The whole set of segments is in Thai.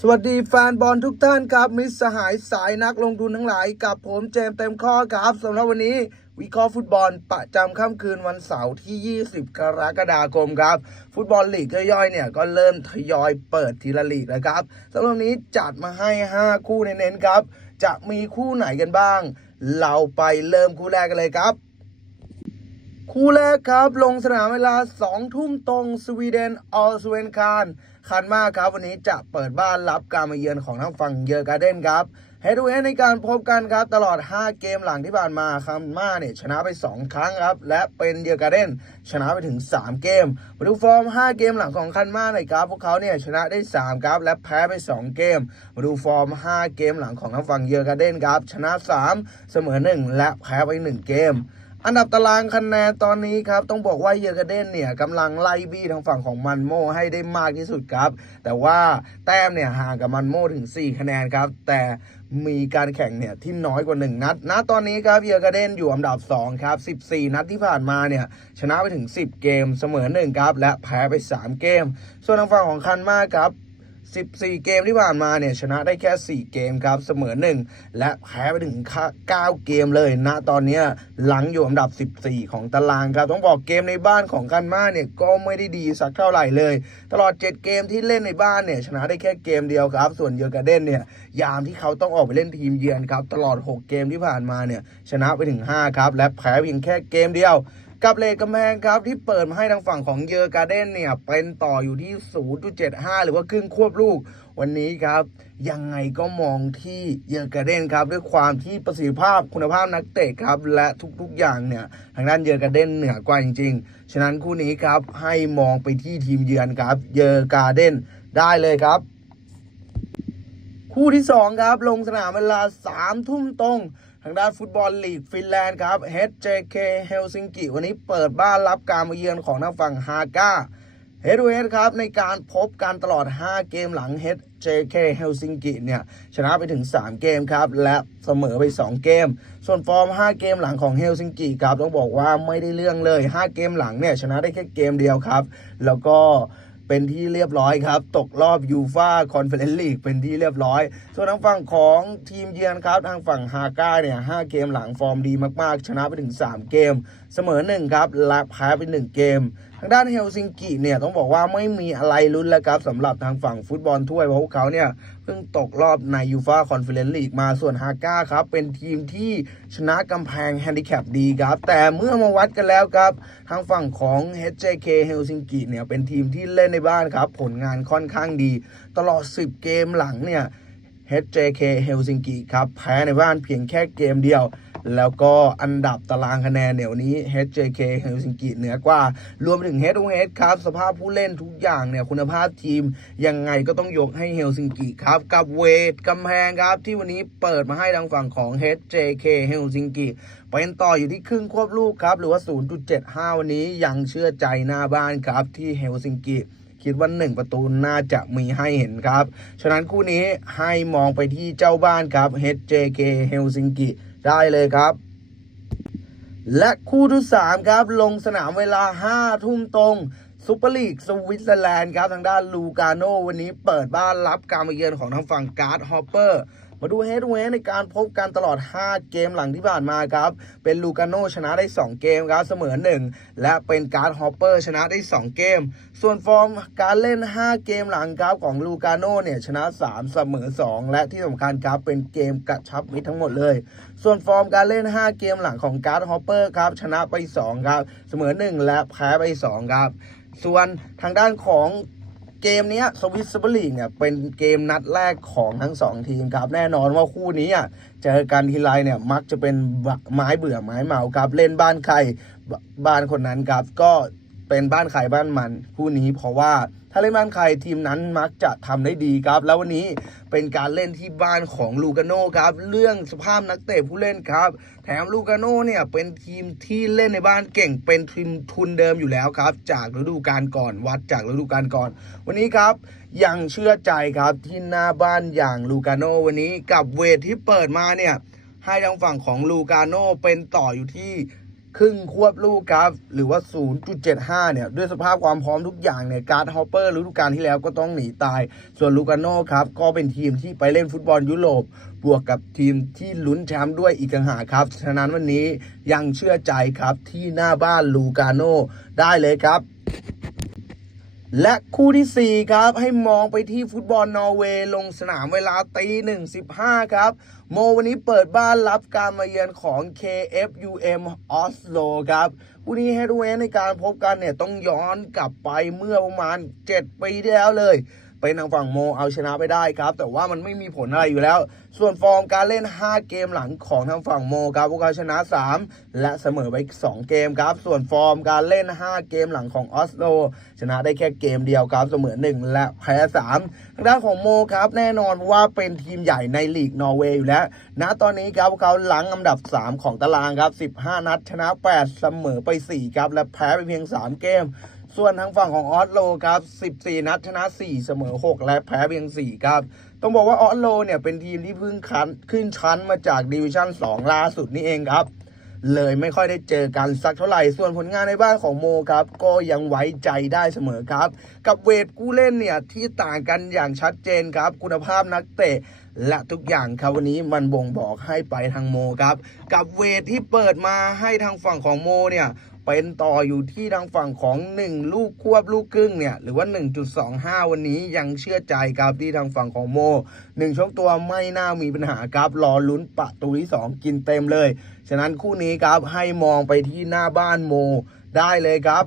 สวัสดีแฟนบอลทุกท่านครับ มิสหายสายนักลงทุนทั้งหลาย กับผมเจมเต็มข้อครับสำหรับวันนี้วิเคราะห์ฟุตบอลประจำค่ำคืนวันเสาร์ที่ 20 กรกฎาคมครับ ฟุตบอลลีกย่อยๆเนี่ย ก็เริ่มทยอยเปิดทีละลีกแล้วครับสำหรับนนี้จัดมาให้ 5 คู่เน้นๆครับ จะมีคู่ไหนกันบ้าง เราไปเริ่มคู่แรกกันเลยครับ คู่แรกครับ ลงสนามเวลา 2 ทุ่มตรงสวีเดนออลสเวนคานคันมากครับ วันนี้จะเปิดบ้านรับการมาเยือนของทางฝั่งเยอร์การ์เดนครับเฮดูเอในการพบกันครับ ตลอด 5 เกมหลังที่ผ่านมาคันมาเนี่ยชนะไป 2 ครั้งครับ และเป็นเยอร์การ์เดนชนะไปถึง 3 เกมมาดูฟอร์ม 5 เกมหลังของคันมาหน่อยครับ พวกเขาเนี่ยชนะได้ 3 ครับ และแพ้ไป 2 เกมมาดูฟอร์ม 5 เกมหลังของทางฝั่งเยอร์การ์เดนครับชนะ 3 เสมอ 1 และแพ้ไป 1 เกม อันดับตารางคะแนนตอนนี้ครับ ต้องบอกว่าเยอร์กเดนเนี่ยกำลังไล่บี้ทางฝั่งของมันโมให้ได้มากที่สุดครับ แต่ว่าแต้มเนี่ยห่างกับมันโมถึง 4 คะแนนครับ แต่มีการแข่งเนี่ยที่น้อยกว่า 1 นัดณตอนนี้ครับเยอร์กเดนอยู่อันดับ 2 ครับ 14 นัดที่ผ่านมาเนี่ยชนะไปถึง 10 เกมเสมอ1ครับและแพ้ไป 3 เกม ส่วนทางฝั่งของคันมากครับ 14 เกมที่ผ่านมาเนี่ยชนะได้แค่ 4 เกมครับเสมอ 1 และแพ้ไปถึง 9 เกมเลยณตอนนี้หลังอยู่อันดับ 14 ของตารางครับ ต้องบอกเกมในบ้านของกันมาเนี่ยก็ไม่ได้ดีสักเท่าไหร่เลย ตลอด 7 เกมที่เล่นในบ้านเนี่ยชนะได้แค่เกมเดียวครับ ส่วนเยอร์การ์เดนเนี่ยยามที่เขาต้องออกไปเล่นทีมเยือนครับตลอด 6 เกมที่ผ่านมาเนี่ยชนะไปถึง 5 ครับและแพ้เพียงแค่เกมเดียว กับเลกกำแพงครับที่เปิดมาให้ทางฝั่งของเยอร์การ์เดนเนี่ย เป็นต่ออยู่ที่ 0.75 หรือว่าครึ่งควบลูก วันนี้ครับ ยังไงก็มองที่เยอร์การ์เดนครับ ด้วยความที่ประสิทธิภาพคุณภาพนักเตะครับ และทุกๆอย่างเนี่ย ทางด้านเยอร์การ์เดนเหนือกว่าจริงๆ ฉะนั้นคู่นี้ครับให้มองไปที่ทีมเยือนครับ เยอร์การ์เดนได้เลยครับ คู่ที่ 2 ครับ ลงสนามเวลา3ทุ่มตรง ทางด้านฟุตบอลลีกฟินแลนด์ครับ HJK เฮลซิงกิวันนี้เปิดบ้านรับการมาเยือนของทางฝั่งฮาก้าเฮดูเฮดครับในการพบกันตลอด 5 เกมหลัง HJK เฮลซิงกิเนี่ยชนะไปถึง 3 เกมครับ และเสมอไป 2 เกม ส่วนฟอร์ม 5 เกมหลังของเฮลซิงกิครับต้องบอกว่าไม่ได้เรื่องเลย 5 เกมหลังเนี่ยชนะได้แค่เกมเดียวครับ แล้วก็ เป็นที่เรียบร้อยครับ ตกรอบยูฟาคอนเฟอเรนซ์ลีกเป็นที่เรียบร้อย ส่วนทางฝั่งของทีมเยือนครับทางฝั่งฮาก้าเนี่ยหเกมหลังฟอร์มดีมากๆ ชนะไปถึง 3 เกม เสมอ1ครับและแพ้ไป1เกมางด้านเฮลซิงกิเนี่ยต้องบอกว่าไม่มีอะไรลุ้นแล้วครับสำหรับทางฝั่งฟุตบอลถ้วยเพราะพวกเขาเนี่ยเพิ่งตกรอบในยูฟาคอนเฟอเรนซ์ลีกมาส่วนฮาก้าครับเป็นทีมที่ชนะกำแพงแฮนดิแคปดีครับ แต่เมื่อมาวัดกันแล้วครับ ทางฝั่งของ HJK เฮลซิงกิเนี่ยเป็นทีมที่เล่นในบ้านครับ ผลงานค่อนข้างดี ตลอด 10 เกมหลังเนี่ย HJK เฮลซิงกิครับแพ้ในบ้านเพียงแค่เกมเดียว แล้วก็อันดับตารางคะแนนเดี๋ยวนี้ HJK เฮลซิงกิเหนือกว่า รวมถึง Head to Head ครับ สภาพผู้เล่นทุกอย่างเนี่ยคุณภาพทีม ยังไงก็ต้องยกให้เฮลซิงกิครับ กับเวทกำแพงครับ ที่วันนี้เปิดมาให้ทางฝั่งของ HJK เฮลซิงกิเป็นต่ออยู่ที่ครึ่งควบลูกครับ หรือว่า 0.75 วันนี้ยังเชื่อใจหน้าบ้านครับที่เฮลซิงกิคิดว่าหนึ่งประตูน่าจะมีให้เห็นครับ ฉะนั้นคู่นี้ให้มองไปที่เจ้าบ้านครับ HJK เฮลซิงกิ ได้เลยครับ และคู่ที่สามครับ ลงสนามเวลา5ทุ่มตรงซูเปอร์ลีกสวิตเซอร์แลนด์ครับทางด้านลูกาโนวันนี้เปิดบ้านรับการมาเยือนของทางฝั่งการ์ดฮอปเปอร์ มาดูเฮดเวในการพบกันตลอด 5 เกมหลังที่ผ่านมาครับ เป็นลูกาโนชนะได้ 2 เกมครับเสมอ 1 และเป็นการ์ดฮอปเปอร์ชนะได้ 2 เกม ส่วนฟอร์มการเล่น 5 เกมหลังครับของลูกาโนเนี่ยชนะ 3 เสมอ 2 และที่สำคัญครับเป็นเกมกระชับมิตรทั้งหมดเลย ส่วนฟอร์มการเล่น 5 เกมหลังของการ์ดฮอปเปอร์ครับชนะไป 2 ครับ เสมอ 1 และแพ้ไป 2 ครับ ส่วนทางด้านของ เกมนี้สวิตเซอร์ลีกเนี่ยเป็นเกมนัดแรกของทั้งสองทีมครับ แน่นอนว่าคู่นี้อะเจอกันทีไรเนี่ยมักจะเป็นไม้เบื่อไม้เมาครับ เล่นบ้านใครบบ้านคนนั้นครับก็ เป็นบ้านใครบ้านมันคู่นี้เพราะว่าถ้าเล่นบ้านใครทีมนั้นมักจะทำได้ดีครับ แล้ววันนี้เป็นการเล่นที่บ้านของลูกาโน่ครับ เรื่องสภาพนักเตะผู้เล่นครับ แถมลูกาโน่เนี่ยเป็นทีมที่เล่นในบ้านเก่งเป็นทีมทุนเดิมอยู่แล้วครับ จากฤดูกาลก่อนวัดจากฤดูกาลก่อน วันนี้ครับยังเชื่อใจครับที่หน้าบ้านอย่างลูกาโน่วันนี้กับเวทที่เปิดมาเนี่ยให้ทางฝั่งของลูกาโน่เป็นต่ออยู่ที่ ครึ่งควบลูกครับ หรือว่า 0.75 เนี่ย ด้วยสภาพความพร้อมทุกอย่างเนี่ย การ์ดฮอปเปอร์ฤดูกาลที่แล้วก็ต้องหนีตาย ส่วนลูกาโน่ครับ ก็เป็นทีมที่ไปเล่นฟุตบอลยุโรป บวกกับทีมที่ลุ้นแชมป์ด้วยอีกต่างหากครับ ฉะนั้นวันนี้ยังเชื่อใจครับที่หน้าบ้านลูกาโน่ได้เลยครับและคู่ที่ 4 ครับ ให้มองไปที่ฟุตบอลนอร์เวย์ลงสนามเวลาตีหนึ่งสิบห้าครับ โมวันนี้เปิดบ้านรับการมาเยือนของ KFUM ออสโลครับวันนี้เฮดเวนในการพบกันเนี่ยต้องย้อนกลับไปเมื่อประมาณ 7 ปีที่แล้วเลย เป็นทางฝั่งโมเอาชนะไปได้ครับ แต่ว่ามันไม่มีผลอะไรอยู่แล้ว ส่วนฟอร์มการเล่น 5 เกมหลังของทางฝั่งโมครับพวกเขาชนะ 3 และเสมอไป2เกมครับ ส่วนฟอร์มการเล่น 5 เกมหลังของออสโลชนะได้แค่เกมเดียวครับเสมอ 1 และแพ้3ทางด้านของโมครับแน่นอนว่าเป็นทีมใหญ่ในลีกนอร์เวย์อยู่แล้ว ณตอนนี้ครับพวกเขาหลังอันดับ 3 ของตารางครับ 15 นัดชนะ 8 เสมอไป4ครับและแพ้ไปเพียง 3 เกม ส่วนทางฝั่งของออสโลครับ 14 นัดชนะ 4 เสมอ 6 และแพ้เพียง 4 ครับ ต้องบอกว่าออสโลเนี่ยเป็นทีมที่เพิ่งคันขึ้นชั้นมาจากดิวิชั่น 2 ล่าสุดนี่เองครับ เลยไม่ค่อยได้เจอกันสักเท่าไหร่ ส่วนผลงานในบ้านของโมครับ ก็ยังไว้ใจได้เสมอครับ กับเวทกู้เล่นเนี่ยที่ต่างกันอย่างชัดเจนครับ คุณภาพนักเตะและทุกอย่างครับวันนี้มันบ่งบอกให้ไปทางโมครับ กับเวทที่เปิดมาให้ทางฝั่งของโมเนี่ย เป็นต่ออยู่ที่ทางฝั่งของ 1 ลูกควบลูกครึ่งเนี่ยหรือว่า 1.25 วันนี้ยังเชื่อใจครับที่ทางฝั่งของโม1ช่องตัวไม่น่ามีปัญหาครับรอลุ้นประตูที่ 2 กินเต็มเลย ฉะนั้นคู่นี้ครับให้มองไปที่หน้าบ้านโมได้เลยครับ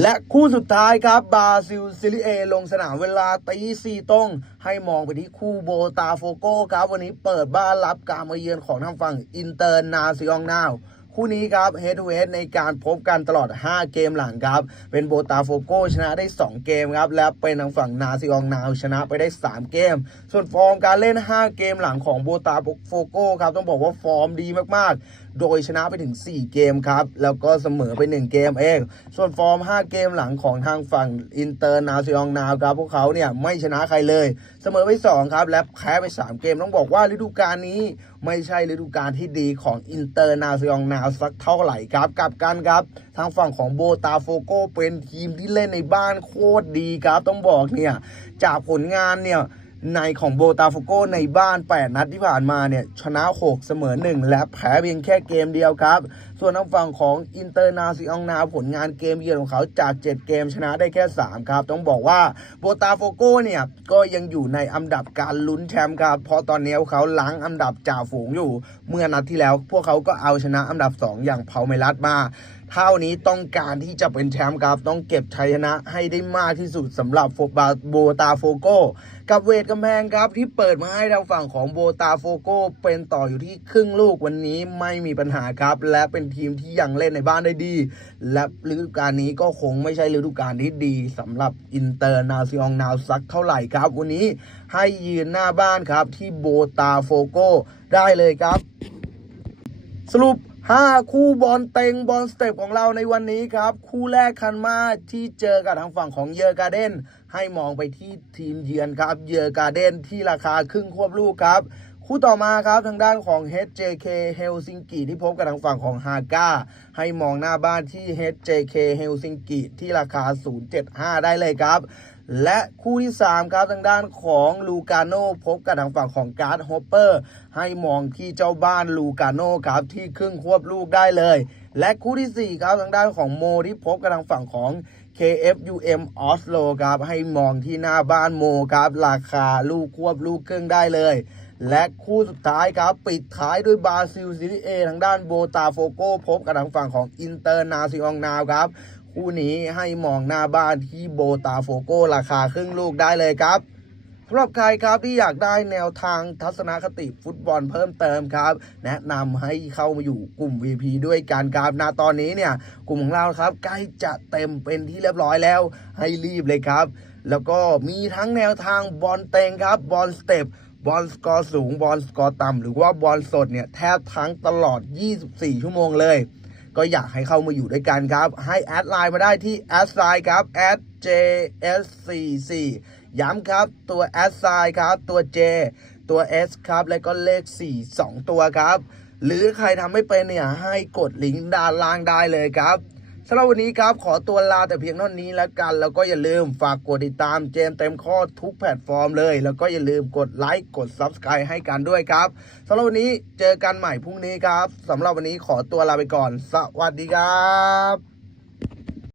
และคู่สุดท้ายครับบราซิลซิลิเอ ลงสนามเวลาตีสี่ตรง ให้มองไปที่คู่โบตาโฟโกครับ วันนี้เปิดบ้านรับการมาเยือนของทางฝั่งอินเตอร์นาซิองนาว คู่นี้ครับเฮดทูเฮดในการพบกันตลอด 5 เกมหลังครับ เป็นโบตาโฟโกชนะได้ 2 เกมครับ และเป็นทางฝั่งนาซิองนาวชนะไปได้ 3 เกม ส่วนฟอร์มการเล่น 5 เกมหลังของโบตาโฟโกครับต้องบอกว่าฟอร์มดีมากๆ โดยชนะไปถึง 4 เกมครับ แล้วก็เสมอไป 1 เกมเอง ส่วนฟอร์ม 5 เกมหลังของทางฝั่งอินเตอร์นาซิองนาวครับพวกเขาเนี่ยไม่ชนะใครเลยเสมอไป2ครับ และแพ้ไป 3 เกมต้องบอกว่าฤดูกาลนี้ไม่ใช่ฤดูกาลที่ดีของอินเตอร์นาซิองนาสักเท่าไหร่ครับกลับกันครับ ทางฝั่งของโบตาโฟโกเป็นทีมที่เล่นในบ้านโคตรดีครับ ต้องบอกเนี่ย จากผลงานเนี่ย ในของโบตาโฟโกในบ้าน 8 นัดที่ผ่านมาเนี่ย ชนะ 6 เสมอ 1 และแพ้เพียงแค่เกมเดียวครับ ส่วนทางฝั่งของอินเตอร์นาซิองนาผลงานเกมเยือนของเขาจาก 7 เกมชนะได้แค่ 3 ครับ ต้องบอกว่าโบตาโฟโกเนี่ยก็ยังอยู่ในอันดับการลุ้นแชมป์ครับ เพราะตอนนี้เขาล้างอันดับจ่าฝูงอยู่ เมื่อนัดที่แล้วพวกเขาก็เอาชนะอันดับ 2 อย่างเพาเมลัสมา เท่านี้ต้องการที่จะเป็นแชมป์ครับ ต้องเก็บชัยชนะให้ได้มากที่สุดสำหรับโบาโบตาโฟโกกับเวทกำแพงครับที่เปิดมาให้ทางฝั่งของโบตาโฟโกเป็นต่ออยู่ที่ครึ่งลูกวันนี้ไม่มีปัญหาครับ และเป็นทีมที่ยังเล่นในบ้านได้ดี และฤดูกาลนี้ก็คงไม่ใช่ฤดูกาลที่ดีสำหรับอินเตอร์นาซิองนาวสักเท่าไหร่ครับ วันนี้ให้ยืนหน้าบ้านครับที่โบตาโฟโกได้เลยครับ สรุป 5 คู่บอลเต็งบอลสเต็ปของเราในวันนี้ครับ คู่แรกคันมาที่เจอกับทางฝั่งของเยอร์การ์เดนให้มองไปที่ทีมเยือนครับ เยอร์การ์เดนที่ราคาครึ่งควบลูกครับ คู่ต่อมาครับทางด้านของ HJK เฮลซิงกิที่พบกับทางฝั่งของฮาก้าให้มองหน้าบ้านที่ HJK เฮลซิงกิที่ราคา 0.75 ได้เลยครับ และคู่ที่ 3 ครับทางด้านของลูกาโนพบกับทางฝั่งของการ์ดฮอปเปอร์ให้มองที่เจ้าบ้านลูกาโนครับที่ครึ่งควบลูกได้เลย และคู่ทีสี่4 ครับทางด้านของโมที่พบกับทางฝั่งของ KFUM ออสโลครับให้มองที่หน้าบ้านโมครับราคาลูกควบลูกครึ่งได้เลย และคู่สุดท้ายครับปิดท้ายด้วยบราซิลซีรีเอทางด้านโบตาโฟโกพบกับทางฝั่งของอินเตอร์นาซิองนาวครับ คู่นี้ให้มองหน้าบ้านที่โบตาโฟโกราคาครึ่งลูกได้เลยครับสำหรับใครครับที่อยากได้แนวทางทัศนคติฟุตบอลเพิ่มเติมครับ แนะนำให้เข้ามาอยู่กลุ่ม VP ด้วยกันครับณตอนนี้เนี่ย กลุ่มของเราครับใกล้จะเต็มเป็นที่เรียบร้อยแล้วให้รีบเลยครับ แล้วก็มีทั้งแนวทางบอลเต็งครับบอลสเต็ป บอลสกอร์สูงบอลสกอร์ต่ำหรือว่าบอลสดเนี่ยแทบทั้งตลอด 24 ชั่วโมงเลย ก็อยากให้เข้ามาอยู่ด้วยกันครับ ให้แอดไลน์มาได้ที่แอดไลน์ครับ @js44 ย้ำครับตัวแอดไซน์ครับตัว J ตัว S ครับ แล้วก็เลข 4 2 ตัวครับ หรือใครทำไม่เป็นเนี่ยให้กดลิงก์ด้านล่างได้เลยครับ สำหรับวันนี้ครับ ขอตัวลาแต่เพียงเท่านี้แล้วกัน แล้วก็อย่าลืมฝากกดติดตามเจมเต็มข้อทุกแพลตฟอร์มเลย แล้วก็อย่าลืมกดไลค์กด Subscribe ให้กันด้วยครับสำหรับวันนี้เจอกันใหม่พรุ่งนี้ครับสำหรับวันนี้ขอตัวลาไปก่อน สวัสดีครับ